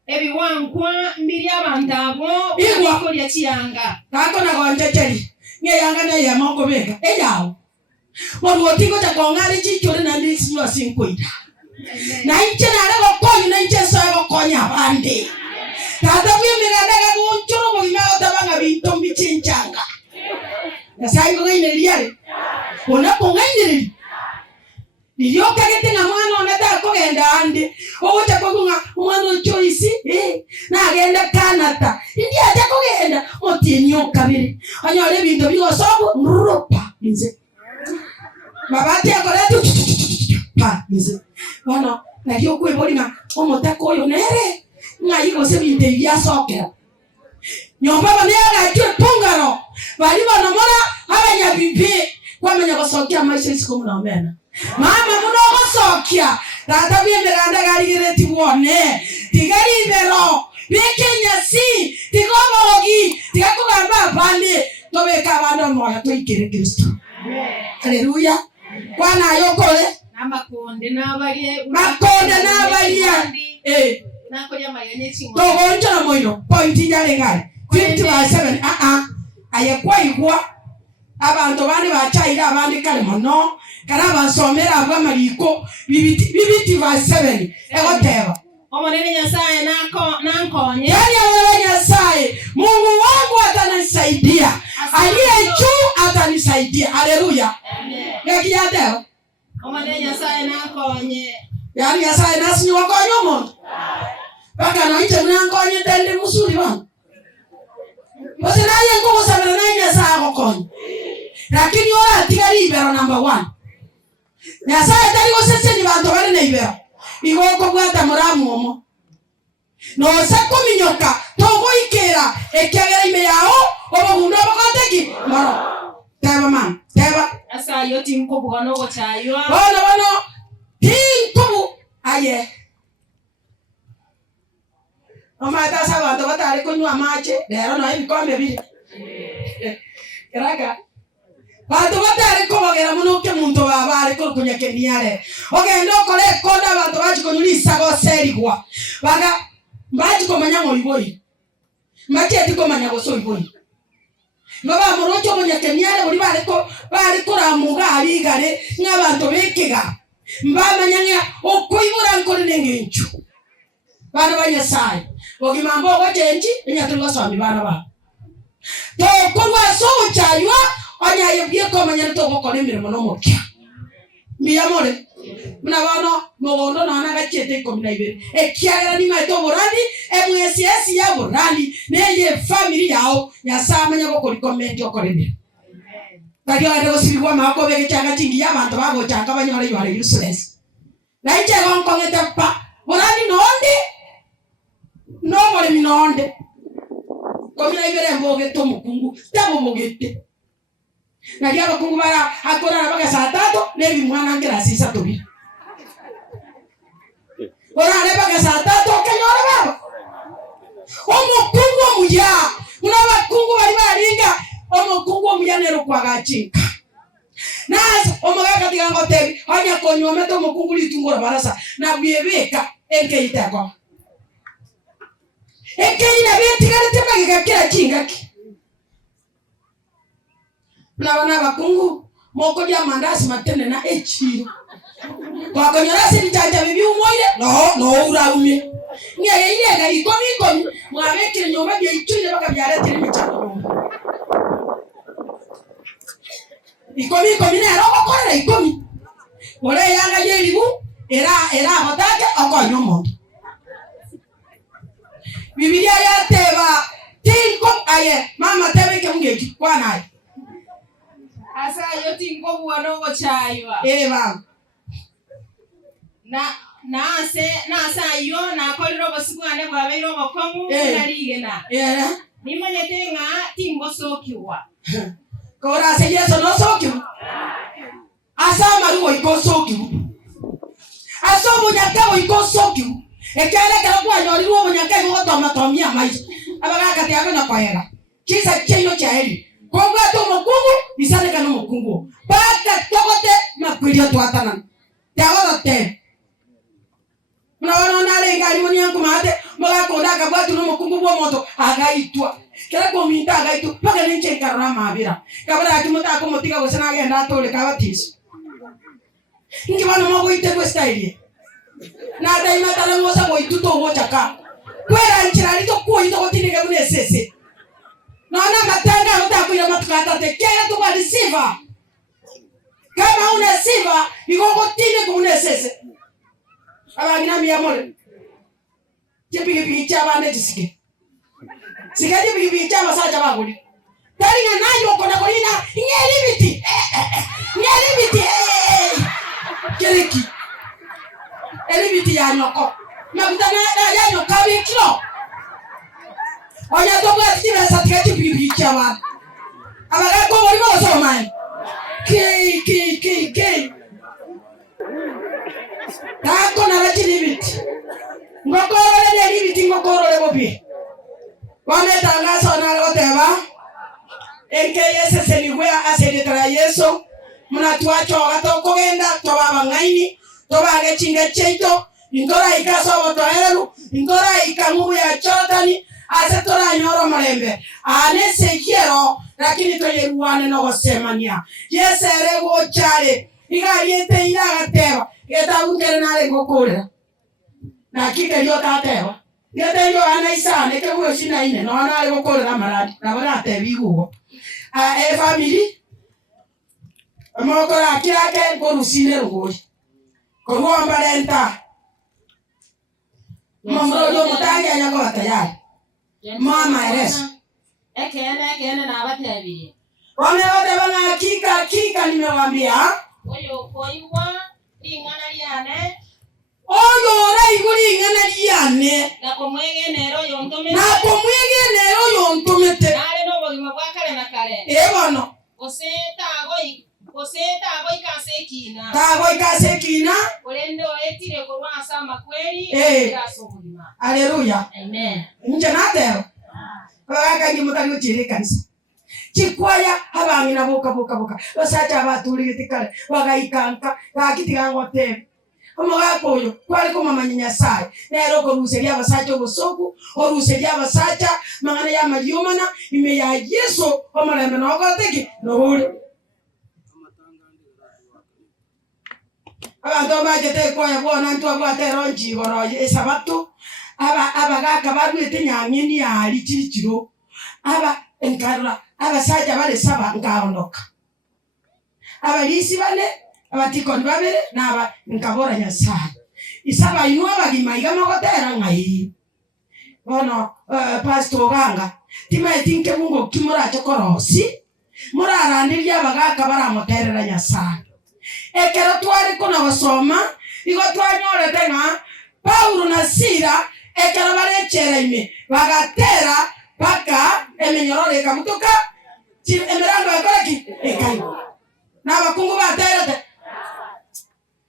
ebiwankwa mbiri abantu abo bikolya kiyanga tako na gonchecheri nge yanga na yema ko beka eyawo wodi ko ta kongari chichore na ndisi yo sinkoida na inche na lego konyu na inche so ego konya bande tata bwi miranda ga gonchoro bo ina otabanga binto mbichinchanga ya sai ko ine liare ona ko ngene nilio kagete na mwana onata ko genda ande owocha ko kunga mwana choice na agenda Canada ndi acha ko genda otinyo kabiri anyole binto bigosobo nrupa inze babati akoletu pa inze wana na kyo ko eboli na omotako yo nere ngai ko se binte bya sokera nyomba bane aga twe pungaro bali bana mora abanya bibi kwamenya ko sokya maisha siko na mena mama muno ko sokya tata byemeranda galigere tibone tigari bero bekenya si tigomorogi tigakugamba bande tobeka bando moya to ikere Kristo haleluya bwana ayokole namakonde n'abalie nakolya mayanye chimwe togonja na moyo point nyalenga 57 ayekwaigwa abantu bane bachaira abandi kale mono kana basomera abwa maliko bibiti 7 egoteba omonene Nyasaye nankonye yani wewe Nyasaye Mungu wangu atanisaidia aliye juu atanisaidia haleluya yakiyadeo omonene Nyasaye nankonye yani Nyasaye nasinyo konyo mo baka no ite nankonye tende musuri wangu bose naye ngo sabana naye Nyasaye akonye lakini ora tigari ibero number 1 Nyasaye tari gosese ni bantu bari na ibero igoko gwata muramu omo no sakominyoka togo ikera ekagera ime yao obugundo bakateki maro teba man teba asa yoti nkobu wanogo chayo bano tinkobu aye omata sabantu batari kunywa mache lero no ibikombe biri keraga bantu batari kobogera muno ke muntu babare ko kunyakeniare ogendo kole konda bantu bachikonyulisa go serigwa baga mbaji komanya ngoliboi maki atiko manya go soiboi ngoba murocho munyakeniare buri bari ko ramuga abigare n'abantu bekiga mbamanya okoibura nkore nengenchu bana banyasaye ogimambo gojenji enyatunga swami bana ba to konwa so chaywa anya yebye ko manya to ko lemire mono mokya miyamore muna bano mogondo na na gachete ko minaibere ekiagera ni maito borani emwesiesi ya borani neye family yao yasamanya ko comment yo lemire tadi ade ko sibigwa mako bege changa chingi ya bantu bago changa banyore yo are useless na ije gon ko ngete pa borani nonde no bole minonde ko minaibere mboge to mukungu tabo mogete na dia bakungu bara akora na baka saa 3 lebi mwana ngera sisa tobi ora ne baka saa 3 kenyora baba omukungu muya muna bakungu bali balinga omukungu muya nero kwa gachika nasa omugaga tigango tebi anya konyo meto omukungu litungora barasa na biebeka enkeitako enkeina betikana tebaka kila chingaki na wana bakungu moko dia mandasi matene na echiro kwa konyorasi bichanja bibi umoire no uraumye ngiye ile ga ikomi mwabekire nyoma bya ichuje baka byarete n'imicano ikomi na ro kokora ikomi ore yanga yelibu era batake akonyomo Biblia yateba tinko aye mama tebeke mungeki kwana asa yoti ngobu wanogo chaywa baba na yo na koliro basigwane bwabeiro bakomu naligena nimanye tenga tingo sokiwa kora se yeso no sokiwa asa maruo iko sokiwa aso munyaka iko sokiwa ekele kala kwa nyori wo munyaka ngo tomatomia maisha abaga kati yako na kwaera kisa chenyo cha heli kongo to mukungu isale kana mukungu bata tokote makwilio to atana tawara te Mnaona nalenga alimoni yangu mate mala kodaka bwatu no mukungu bwo moto agaitwa kera ko minta agaitwa paka ninche karama abira kabara akimuta ko motika gusana agenda atole kabatisi ingi bana mo goite ko style na dai matala mo sa goitu to wo chaka kwera nchirali to ko ito gotinega mune sese naona matanga utakuira matukata te kera to bali siva kama una siva igogotine ko mune sese abangina miyamole jepigi chaba ndisike sikaje bigi chaba saja baguli taringa nayo kona kolina nyelibiti keleki elibiti ya nyoko makutana ya nyoko biklo onya to bwa tiba satikaje bigi chaba abaga ko boli mo so man ke Tako na rachini biti. Ngokorole de biti ngokorole bobi. Wametangaza wanaloteba. Enke Yesu seliwea asedetara Yesu. Mnatuacho watoto kogenda toba ngaini, toba ngechinga cheito, indora ikaso motoelu, indora ikamu ya chotani, asetora nyoro malembe. Anese kiero lakini toyeruane no gosemania. Yesu erego chale. Igariete iragateba. Geta ungere nare ngokora na kike yo tatewa geta yo anaisane ke wo sina ine no nare ngokora na maradi na barate bigo family amokora kirake ko rusine rugo ko wamba lenta mamro yo mutanga ya ko tayari mama eres ekene na batebi wame wote bana kika nimewaambia oyo koiwa ingana liane oyo ora iguri ingana liane na komwege nero yontomete nale no bogima bwakale na kale ebono oseta agoi kasekina olendo etire ko wasama kweli yasobulima haleluya amen njanate baka ngimutali uchire kanisa chikwaya habangina boka basacha abatuli gitikale bagaikanka gakitigango te omoga koyo kwali ko mamanya sai nero ko ruseria basacha obusoku oruseria basacha mangana ya majumana ime ya Yesu omalembe no goteki no huri abantu bajete koya bona ntwa bwatero njigoro esabatu abagaka barwete nyamyeni ali kirikiro enkarla abasaja bale saba ngaondoka abalisi bale abatikoni babere naba nkabora nyasaye isaba inwa bagima igama gotera ngai bono pastor ganga timatinke mungu kimura chokorosi murarandiria bagaka baramoterera nyasaye ekero twari kuna basoma igo twanyorete nga Paulo na Sila ekero barechereime bagatera paka emenyorore kamutoka emerando akoraki ekai na bakungu baterete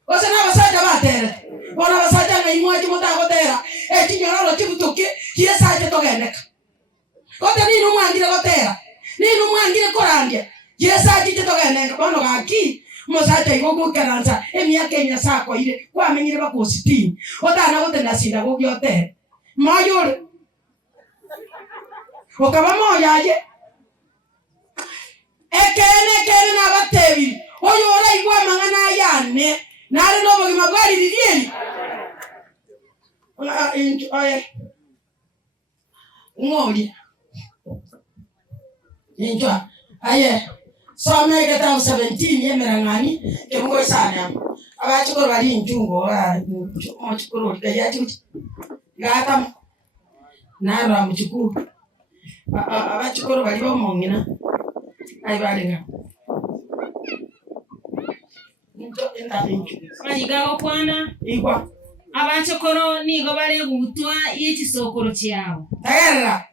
ose na basaja baterete bona basaja na imwa kimota gotera ekinyororo kibutuki kiyesaje togeneka kote ni numwangire gotera ni numwangire korandia yesaje togeneka bono gaki mosaja igogo karanza emiaka enya sako ile kwa menyire bakositini otana gotenda sinda gogyote mayore okaba moyaje ekene na batebi oyo ora igwa mangana yane nare no bogima bwari lilieni oye ngoli injwa aye some geta 17 yemerangani kemungo sana abachikoro bali injungo mochikoro yachi gata nara muchikuru abachikoro bali bomongina aibalinga into indalinchu mayigago kwana igwa abachikoro nigo bale gutwa yechisokoro cyabo tagara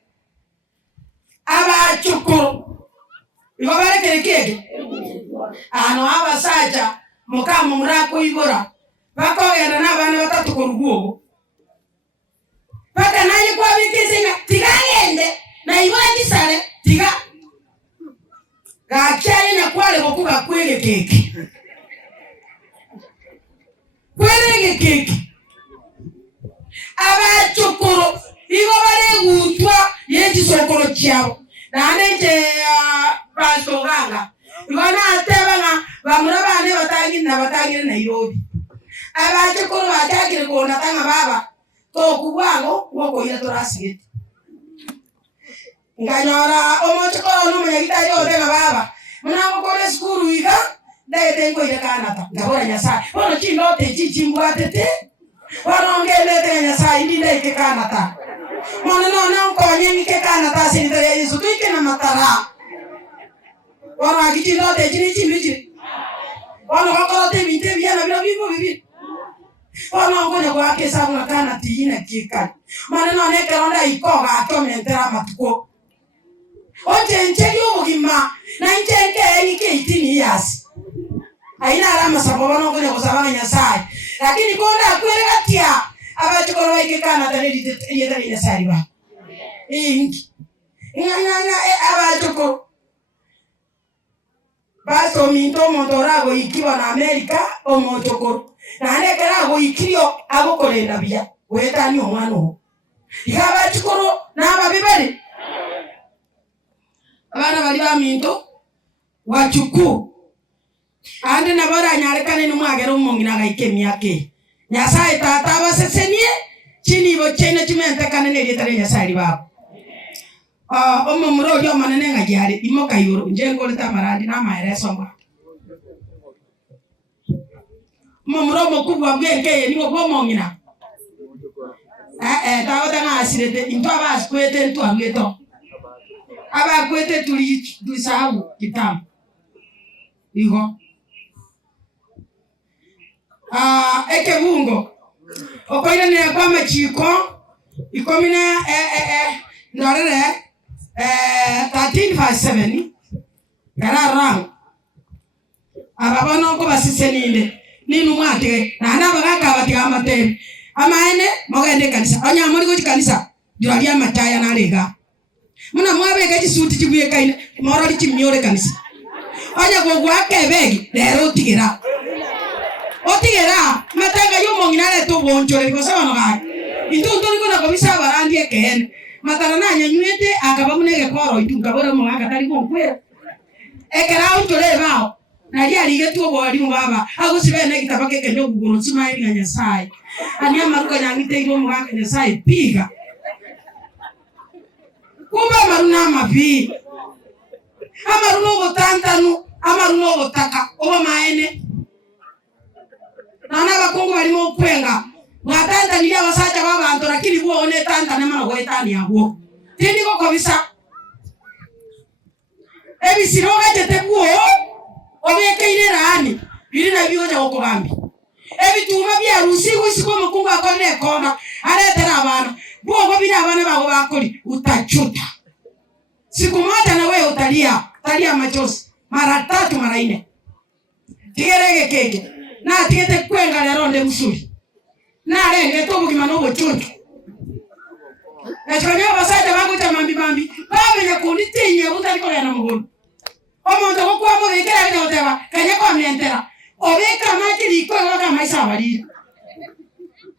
abachikoro igo bale kerekege ano abasaja mukamu murako ibora bakogenda nabana batatu ko rugo paka nayi kwa bikisinga tigayende na ibora kisale tiga gakyali na kwale bokuga kwege keke abachukuru igo bare gutwa yeji sokoro chiao nane je basoganga igona atebanga bamura bane batangi Nairobi abachukuru batakire kona tanga baba to kubwango ngoko ira torasige nganyora omochukuru no manyita yo tenga baba muna ngokore skuru iga ndete ngo ira kanata ngabora nyasa ono chinote chichimbwatete warongele tenga nyasa indinde ikekanata mwana no konye ikekanata sinitare Yesu tuike na matara wana kichinote chinichi wana kokorote binte biana bibi wana ngoja kwa kesa mwana kana tiyina kika mwana no ne karonda ikoga atomentera matuko oje ncheli ubugima na ncheke ike 18 years aina alama sababu no ngoja kusabana Nyasaye lakini konda kwere gatia abachukoro waike kana tani yetari Nyasaye ba ingi ngana abachukoro baso minto montorago ikiwa na Amerika omochokoro nane kerago ikirio agokorenda bia wetani omwano ikabachukoro nababibali abana bali ba minto wachuku ande nabara nyarekane numwagero mongina gaikemia ke Nyasaye tata basesenie chini bo chene chimente kanene litare Nyasaye babo omo muro yo manene ngajare imoka yoro njengo litamarandi na maereso mwa mumuro mukubwa bwenge ni bwo mongina tawo tanga asirete into abaskwete ntu ageto abakwete tuli dusawu kitambo igo eke bungo okoina ne kwa machiko ikomina ndorere 13:7 gararang ababano ko basiseninde ninu mwate na nabagaka batiga amatem amaene mogende kanisa anya muri ko kanisa dirali amataya na rega muna mwabe gaji suti chibuye kaine morali chimyore kanisa anya go gwake begi lero otigera matanga yo mongina le to bonjore ko sabano ga into ko na ko bisa barandi eken matara na nyanyuete akabamunege koro itungabora mo akatari ko kwera ekera utole bao na dia ligetu bo ali mubaba agusibene kitabake kendo guguru simairi nga Nyasaye anya maruka nyangite iro mwaka Nyasaye piga kumba maruna mavi amaruno botantanu amaruno botaka oba maene nana bakongo bali mo kwenga mwatanda nilia wasacha babantu lakini bo one tanda na mama gwetani yabo tindi ko kabisa ebi siroga jetebuo obeke rani biri na biyo ja okobambi ebi tuma bya rusiku isiko mukungu akone kona aletera abana bo biri abana bago bakoli utachuta siku moja na wewe utalia machozi mara 3 mara 4 tigerege keke na tigete kwenga lero nde musuri na renge to bugima no bochutu ekanya basata bago tamambi babe nyakundi tinye utaliko yana mugono omuntu okwa mu bikera bino oteba kanya kwa myentera obeka makiri ko waka maisa bali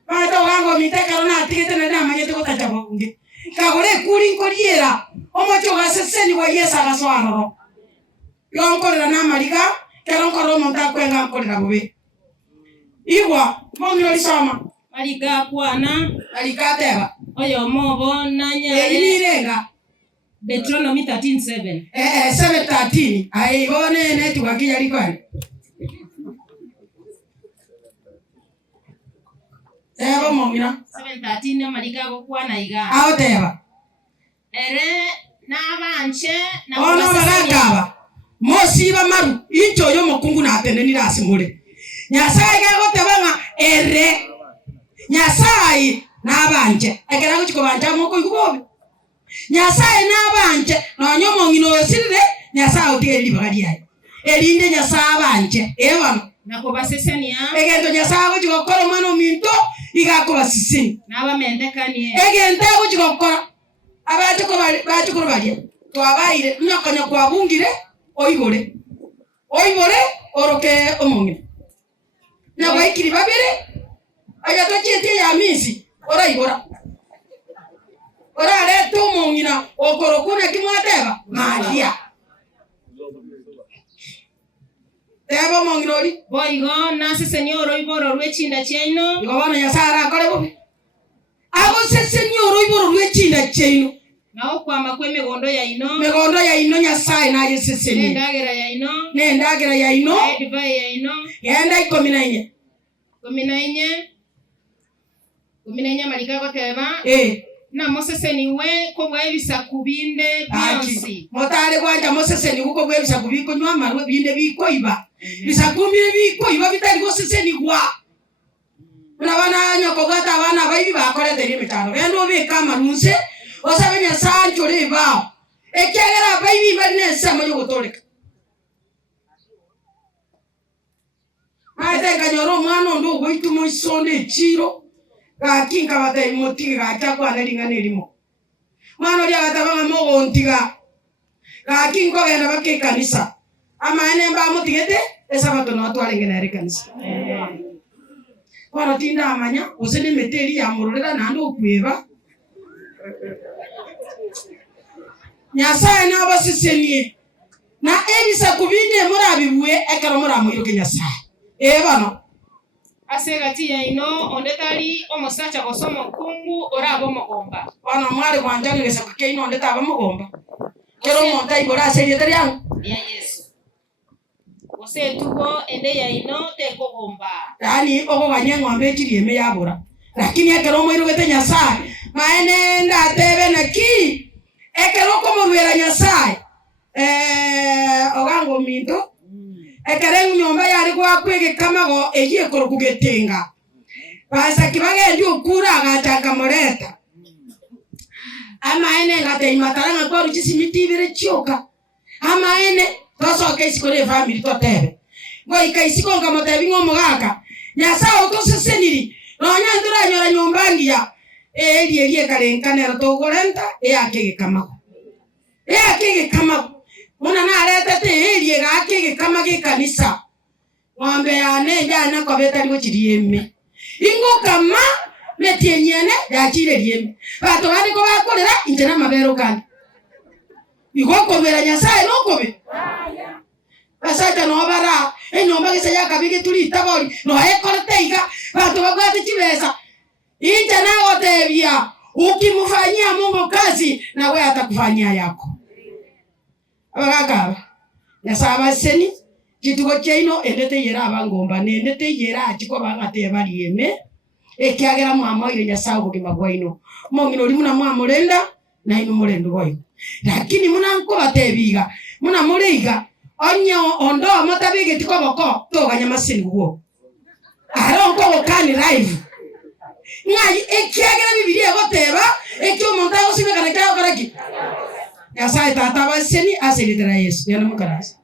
bato wango miteka na tigete na manyete ko tachabo nge kagore kuri nkoriera omocho gaseseni wa Yesa gaswaro yonkorera na malika kero nkoro monta kwenga nkorera bobe igwa mongiro lisoma malika kwana malika teba oyo mobo nanya ilirenga Deuteronomy 13:7 7:13 aibone ne tukakia likwani eba mongina 7:13 malika go kwana iga aoteba ere na banche na bagakaba mosiba maru incho yo mokungu na atende ni rasimure Nyasaye gagotebanga ere Nyasaye na banche egera guchiko banja moko igubobe Nyasaye na banche no nyomo ngino yosirire Nyasaye otigeri bagadi yayi elinde Nyasaye banche ewano nako basesenia egento Nyasaye guchiko koro mano minto igako basisini na bamendekanie egento guchiko koro abaje ko bali twabaire nyokonya kwa bungire oibore oroke omongine na baikiri babire aya tochete ya misi ora igora ora leto mongina okorokuna kimwateba magia tebo monginori boigo nase senyoro iboro rwechinda chiaino igobana nyasara akore bubi abo se senyoro iboro rwechinda chiaino na okwama kwe megondo ya ino nyasaye naye seseni nendagera ya ino divai ya ino yenda 14 malika goteba na moseseni we ko bwebisa kubinde byansi motare kwanja moseseni uko bwebisa kubiko nywa marwe binde bikoiba bisakumire bikoiba bitari goseseni gwa na bana nyoko gata bana baibi bakorete limitano bendo bikama nunse osabenya sancho leba ekegera baibi bane sema yogotoleka ate kanyoro mwana ndo goitumo isonde chiro gakinga bata motiga gakwa nelinga nelimo mwana lya batabanga mogontiga gakingo genda bakke kanisa amane mba motigete esabato no atwalenge na kanisa Wala tinda amanya osene meteli ya murorera nando okweba Nyasaye na basisenie na ebisa kubinde murabibuye ekero muramuyiruke Nyasaye bano asegati ya ino ondetali omosacha gosomo kungu orabo mogomba bana mwari kwanjani gesa kukeino ondeta abamugomba kero monta ibora aserietari yangu ya Yesu ose tugo ende ya ino teko gomba yani ogo banyengwambe kirieme yabura lakini ekero moyirugete Nyasaye maene ndatebe naki ekero komurwera Nyasaye ogango minto ekere nyomba yari kwa kwege kamago egiye korokugetenga basa kibage ndi okura agataka moreta amaene ngate imataranga kwa ruchisimiti bire chioka amaene tosoke isikore family totebe ngo ikaisiko ngamotebi ngomugaka Nyasaye otoseseniri nonya ndura nyora nyombangia elie karenkanera togorenta akege kamago Muna na aleta te elie gake kamage kanisa. Ngombe ane jana kwa beta liko chirieme. Ingo kama metienyene ya chire lieme. Bato bari ko bakorera injena mabero kandi. Igo ko bera Nyasaye no kobe. Basata no bara enyomba gise ya kabige tuli tabori no ekorteiga bato bagwate chibesa. Injena otebia ukimufanyia Mungu kazi na wewe atakufanyia yako. Abagaka Nyasaye seni kitugo kyeino endete yera abangomba nendete yera akiko bangate balieme ekyagera mwamoire Nyasaye obugima bwaino mongino oli muna mwamulenda na ino mulendo boyo lakini muna nko batebiga muna muleiga onyo ondo amatabige tikoboko toganya maseni gwo aronko bokani live ngai ekyagera bibiliya goteba ekyo monta osibe kana kyawo karaki Nyasaye tata baseni aselitera Yesu yana mukarasa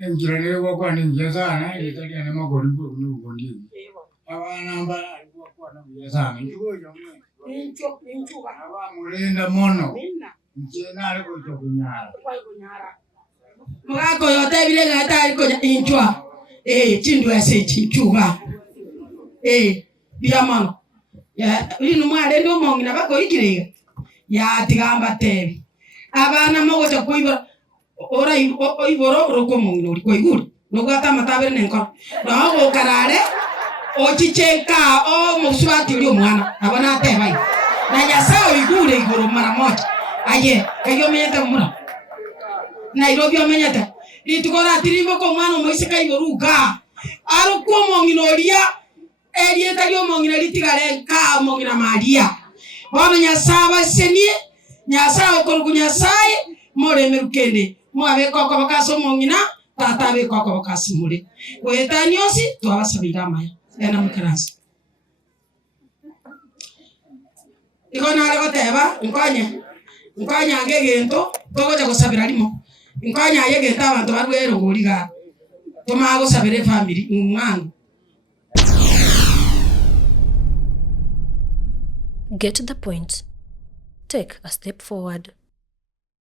enjirane kwa ninjazana itali ana magori n'ubundi abana mbara kwa na yazana incho abamulenda mono njena ari ko kunyara mugako yote bile gata ari ko inchwa chindu ase chinchuga biamano ya ino mwale ndo mongina bako ikirega ya tigamba tebi abana mogocha kuibora ora iboro roko mongino ko iguri nogata matabere nenko no karare ochicheka o muswati uri omwana abana tebai na Nyasaye igure igoro mara moja aye kayo menyeta mura Nairobi omenyeta itukora tirimbo ko mwana moiseka igoruga aro ko mongino ria erieta yo mongino litigare ka mongina Maria Bwana Nyasaye basenie Nyasaye okoro Nyasaye more merukende mwabe koko bakaso mongina tata be koko bakasimure wetanyosi twabasabira maya yana mukarasi ikona ala goteba nkanya ngegento togoja gosabira limo nkanya yegenta abantu barwero goriga tomago sabire family mwangu. Get the point. Take a step forward.